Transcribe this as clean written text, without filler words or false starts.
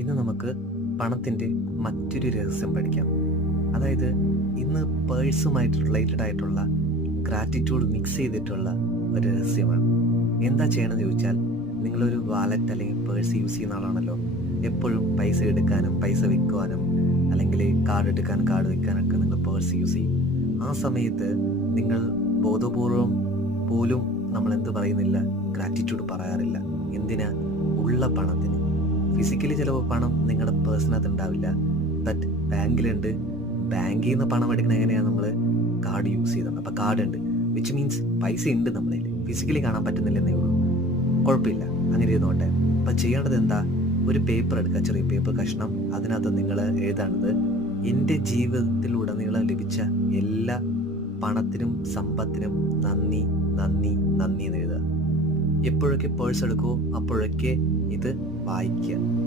ഇന്ന് നമുക്ക് പണത്തിൻ്റെ മറ്റൊരു രഹസ്യം പഠിക്കാം. അതായത് ഇന്ന് പേഴ്സുമായിട്ട് റിലേറ്റഡ് ആയിട്ടുള്ള ഗ്രാറ്റിറ്റ്യൂഡ് മിക്സ് ചെയ്തിട്ടുള്ള ഒരു രഹസ്യമാണ്. എന്താ ചെയ്യണമെന്ന് ചോദിച്ചാൽ, നിങ്ങളൊരു വാലറ്റ് അല്ലെങ്കിൽ പേഴ്സ് യൂസ് ചെയ്യുന്ന ആളാണല്ലോ. എപ്പോഴും പൈസ എടുക്കാനും പൈസ വെക്കുവാനും അല്ലെങ്കിൽ കാർഡ് എടുക്കാൻ കാർഡ് വെക്കാനൊക്കെ നിങ്ങൾ പേഴ്സ് യൂസ് ചെയ്യും. ആ സമയത്ത് നിങ്ങൾ ബോധപൂർവം പോലും നമ്മൾ എന്ത് പറയുന്നില്ല, ഗ്രാറ്റിറ്റ്യൂഡ് പറയാറില്ല. എന്തിനാ? ഉള്ള പണത്തിന്. ഫിസിക്കലി ചിലപ്പോൾ പണം നിങ്ങളുടെ പേഴ്സിനകത്ത് ഉണ്ടാവില്ല, ബട്ട് ബാങ്കിലുണ്ട്. ബാങ്കിൽ നിന്ന് പണം എടുക്കണ എങ്ങനെയാണ്? നമ്മൾ കാർഡ് യൂസ് ചെയ്തിട്ടുണ്ട്. അപ്പോൾ കാർഡ് ഉണ്ട്, വിച്ച് മീൻസ് പൈസ ഉണ്ട് നമ്മളിൽ. ഫിസിക്കലി കാണാൻ പറ്റുന്നില്ലെന്നേ ഉള്ളൂ. കുഴപ്പമില്ല, അങ്ങനെ ഇരുന്നോട്ടെ. അപ്പം ചെയ്യേണ്ടത് എന്താ? ഒരു പേപ്പർ എടുക്കുക, ചെറിയ പേപ്പർ കഷ്ണം. അതിനകത്ത് നിങ്ങൾ എഴുതാണത്, എൻ്റെ ജീവിതത്തിലുടനീളം ലഭിച്ച എല്ലാ പണത്തിനും സമ്പത്തിനും നന്ദി, നന്ദി, നന്ദി എന്ന് എഴുതുക. എപ്പോഴൊക്കെ പേഴ്സ് എടുക്കുമോ അപ്പോഴൊക്കെ ഇത് വായിക്കുക.